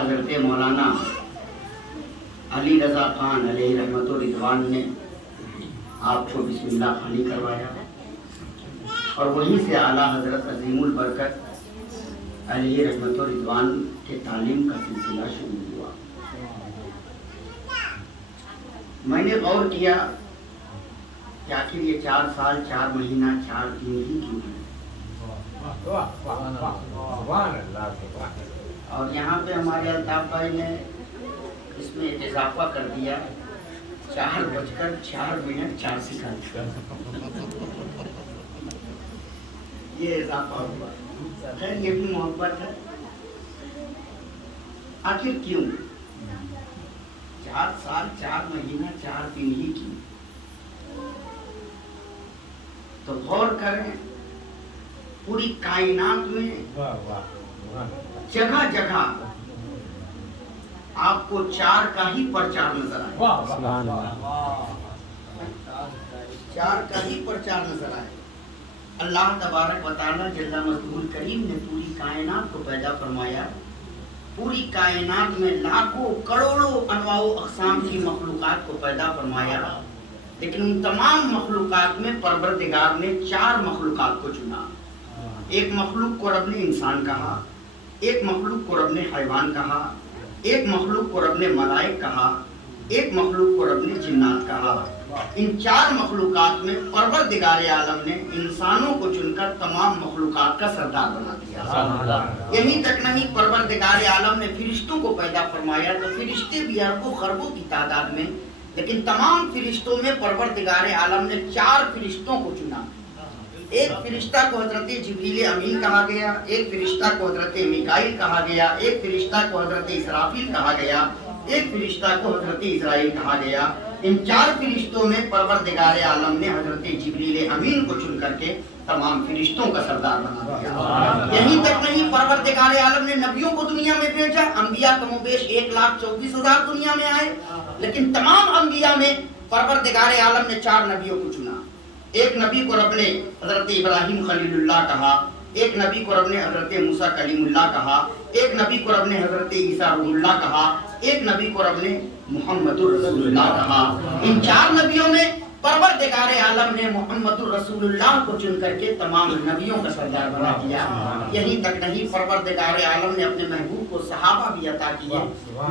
حضرت مولانا علی رضا خان علیہ رحمت و رضوان نے آپ کو بسم اللہ خوانی کروایا اور وہیں سے اعلیٰ حضرت عظیم البرکت علیہ رحمت و رضوان کے تعلیم کا سلسلہ شروع ہوا۔ میں نے غور کیا کہ آخر یہ 4 سال 4 مہینہ 4 دن ہی کیوں ہے، اور یہاں پہ ہمارے الطاف بھائی نے اس میں اضافہ کر دیا 4:04 4 سیکنڈ یہ اضافہ ہوا۔ خیر یہ بھی محبت ہے۔ آخر کیوں 4 سال 4 مہینہ 4 دن ہی کیوں؟ تو غور کریں، پوری کائنات میں جگہ جگہ آپ کو 4 کا ہی پرچار نظر آئے، 4 کا ہی پرچار نظر آئے۔ اللہ تبارک و تعالی جل مجدہ الکریم نے پوری کائنات کو پیدا فرمایا۔ پوری کائنات میں لاکھوں کروڑوں انواع و اقسام کی مخلوقات کو پیدا فرمایا، لیکن ان تمام مخلوقات میں پروردگار نے 4 مخلوقات کو چنا۔ ایک مخلوق کو رب نے انسان کہا، ایک مخلوق کو رب نے حیوان کہا، ایک مخلوق کو رب نے ملائک کہا، ایک مخلوق کو رب نے جنات کہا۔ ان 4 مخلوقات میں پروردگار عالم نے انسانوں کو چن کر تمام مخلوقات کا سردار بنا دیا۔ یہیں تک نہیں، پروردگار عالم نے فرشتوں کو پیدا فرمایا تو فرشتے بھی اربوں خربوں کی تعداد میں، لیکن تمام فرشتوں میں پروردگار عالم نے 4 فرشتوں کو چنا۔ ایک فرشتہ کو حضرت جبریل امین کہا گیا، ایک فرشتہ کو حضرت میکائیل کہا گیا، ایک فرشتہ کو حضرت اسرافیل کہا گیا، ایک فرشتہ کو حضرت اسرائیل کہا گیا۔ ان 4 فرشتوں میں پروردگار عالم نے حضرت جبریل امین کو چن کر کے تمام فرشتوں کا سردار بنا دیا۔ یہیں تک نہیں، پروردگار عالم نے نبیوں کو دنیا میں بھیجا۔ انبیاء کم و بیش 1,24,000 دنیا میں آئے، لیکن تمام انبیاء میں پروردگار عالم نے 4 نبیوں کو چنا۔ ایک نبی کو رب نے حضرت ابراہیم خلیل اللہ کہا، ایک نبی کو رب نے حضرت موسیٰ کلیم اللہ کہا، ایک نبی کو رب نے حضرت عیسیٰ روح اللہ کہا، ایک نبی کو رب نے محمد الرسول اللہ کہا۔ ان 4 نبیوں میں پروردگار عالم نے محمد الرسول اللہ کو چن کر کے تمام نبیوں کا سردار بنا دیا۔ یہیں تک نہیں، پروردگار عالم نے اپنے محبوب کو صحابہ بھی عطا کیے۔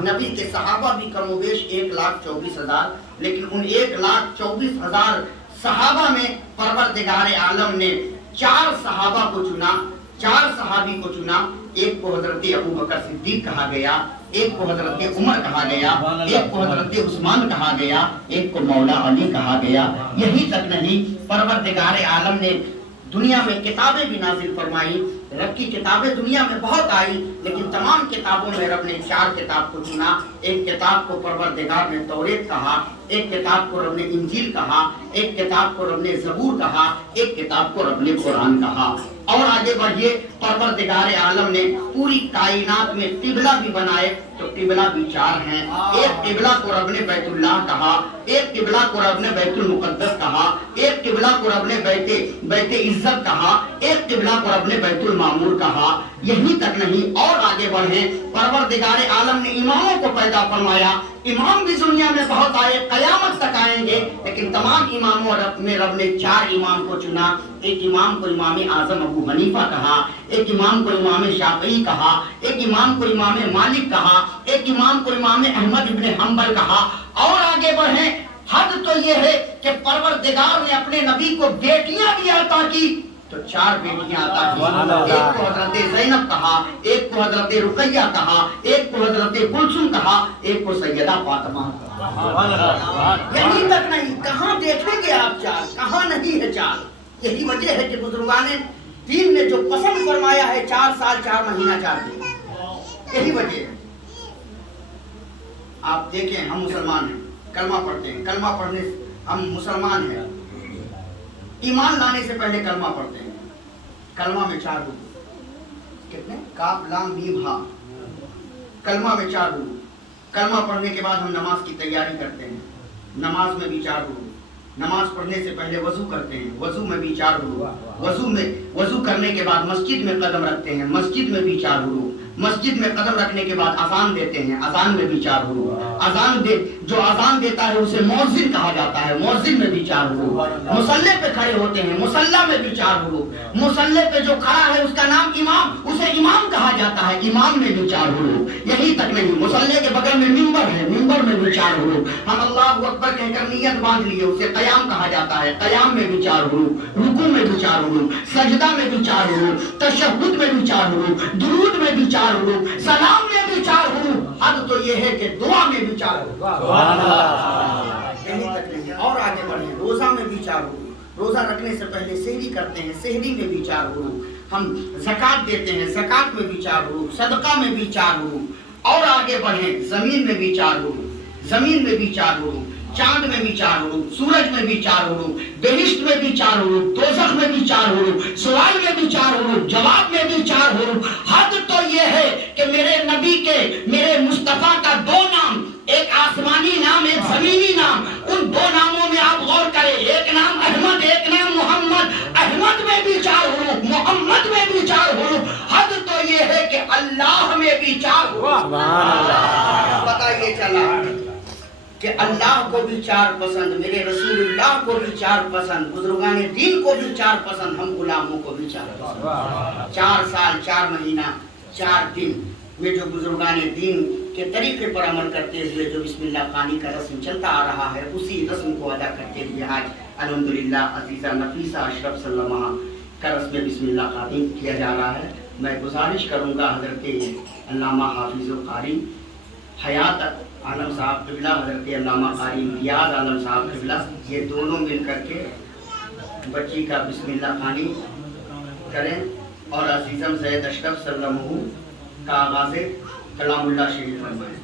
نبی کے صحابہ بھی کم و بیش 1,24,000، لیکن ان 1,24,000 صحابہ میں پروردگار عالم نے 4 صحابہ کو چنا، 4 صحابی کو چنا۔ ایک کو حضرت ابو بکر صدیق کہا گیا، ایک کو حضرت عمر کہا گیا، ایک کو حضرت عثمان کہا گیا، ایک کو مولا علی کہا گیا۔ یہی تک نہیں، پروردگار عالم نے دنیا میں کتابیں بھی نازل فرمائی۔ رب کی کتابیں دنیا میں بہت آئی، لیکن تمام کتابوں میں رب نے 4 کتاب کو چنا۔ ایک کتاب کو پروردگار نے توریت کہا، ایک کتاب کو رب نے انجیل کہا، ایک کتاب کو رب نے زبور کہا، ایک کتاب کو رب نے قرآن کہا۔ اور آگے بڑھیے، پروردگار عالم نے پوری کائنات میں قبلہ بھی بنائے تو قبلہ بھی 4 ہیں۔ ایک قبلہ کو رب نے بیت اللہ کہا، ایک قبلہ کو رب نے بیت المقدس کہا، ایک قبلہ کو رب نے بیت عزت کہا، ایک قبلہ کو رب نے بیت المعمور کہا۔ یہی تک نہیں، اور آگے بڑھیں، پروردگار عالم نے اماموں کو پیدا فرمایا۔ امام بھی دنیا میں بہت آئے، قیامت تک آئیں گے، لیکن تمام اماموں میں رب نے 4 امام کو چنا۔ ایک امام کو امام اعظم ابو حنیفہ کہا، ایک امام کو امام شافعی کہا، ایک امام کو امام مالک کہا، ایک امام کو امام احمد ابن حنبل کہا۔ اور آگے بڑھیں، حد تو یہ ہے کہ پروردگار نے اپنے نبی کو بیٹیاں بھی عطا کی تو 4 بیٹیاں عطا کی۔ ایک کو حضرت زینب کہا، ایک کو حضرت رقیہ کہا، ایک کو حضرت کلثوم کہا، ایک کو سیدہ فاطمہ کہا۔ یہی تک نہیں، کہاں دیکھیں گے آپ 4، کہاں نہیں ہے 4۔ یہی وجہ ہے کہ بزرگان دین نے جو پسند فرمایا ہے 4 سال 4 مہینہ 4 دن، یہی وجہ ہے۔ آپ دیکھیں، ہم مسلمان ہیں، کلمہ پڑھتے ہیں، کلمہ پڑھنے ہم مسلمان ہیں، ایمان لانے سے پہلے کلمہ پڑھتے ہیں۔ کلمہ میں 4 حروف، کتنے؟ کاف لام میم ہا۔ کلمہ میں 4 حروف۔ کلمہ پڑھنے کے بعد ہم نماز کی تیاری کرتے ہیں، نماز میں بھی 4 حروف۔ نماز پڑھنے سے پہلے وضو کرتے ہیں، وضو میں بھی 4 حروف۔ وضو کرنے کے بعد مسجد میں قدم رکھتے ہیں، مسجد میں بھی 4 حروف۔ مسجد میں قدم رکھنے کے بعد اذان دیتے ہیں، اذان میں بھی 4 حروف، جو اذان دیتا ہے اسے مؤذن کہا جاتا ہے، مؤذن میں بھی 4 حروف، مصلی پہ کھڑے ہوتے ہیں، مصلی میں بھی 4 حروف، مصلی پہ جو کھڑا ہے اس کا نام امام، اسے امام کہا جاتا ہے، امام میں بھی 4 حروف۔ یہی تک نہیں، مصلی کے بغل میں منبر ہے، منبر میں بھی 4 حروف، ہم اللہ اکبر کہہ کر نیت باندھ لیے، اسے قیام کہا جاتا ہے، قیام میں بھی 4 حروف، رکوع میں بھی 4 حروف، سجدہ میں بھی 4 حروف، تشہد میں بھی 4 حروف، درود میں بھی 4 حروف، سلام میں بھی 4 حروف، حد تو یہ ہے کہ دعا میں بھی 4 حروف۔ سبحان اللہ۔ یہی تک نہیں، اور آگے بڑھیں، روزہ میں بھی 4 حروف، روزہ رکھنے سے پہلے سحری کرتے ہیں، سحری میں بھی 4 حروف، ہم زکوٰۃ دیتے ہیں، زکوٰۃ میں بھی 4 حروف، صدقہ میں بھی 4 حروف، اور آگے بڑھیں، زمین میں بھی 4 حروف، زمین میں بھی 4 حروف، چاند میں بھی 4 حروف، سورج میں بھی 4 حروف، بہشت میں بھی 4 حروف، دوزخ میں بھی 4 حروف، سوال میں بھی 4 حروف، جواب میں بھی 4 حروف۔ حد تو یہ ہے کہ میرے نبی کے، میرے مصطفیٰ کا 2 نام، ایک آسمانی نام، ایک زمینی نام، ان 2 ناموں میں آپ غور کریں، ایک نام احمد، ایک نام محمد، احمد میں بھی 4 حروف، محمد میں بھی 4 حروف۔ حد تو یہ ہے کہ اللہ میں بھی 4 حروف۔ سبحان اللہ۔ پتہ یہ چلا کہ اللہ کو بھی 4 پسند، میرے رسول اللہ کو بھی 4 پسند، بزرگان دین کو بھی 4 پسند، ہم غلاموں کو بھی 4 پسند۔ 4 سال 4 مہینہ 4 دن میں جو بزرگان دین کے طریقے پر عمل کرتے ہوئے جو بسم اللہ خوانی کا رسم چلتا آ رہا ہے، اسی رسم کو ادا کرتے ہوئے آج الحمدللہ عزیزہ نفیسہ اشرف سلمہ کا رسم بسم اللہ خوانی کیا جا رہا ہے۔ میں گزارش کروں گا حضرت علامہ حافظ القاری حیات عالم صاحب قبلہ، حضرت علامہ قاری امتیاز عالم صاحب قبلہ، یہ دونوں مل کر کے بچی کا بسم اللہ خوانی کریں اور عزیزم زید اشرف سلمہ کا آغاز کلام اللہ شریف فرمائیں۔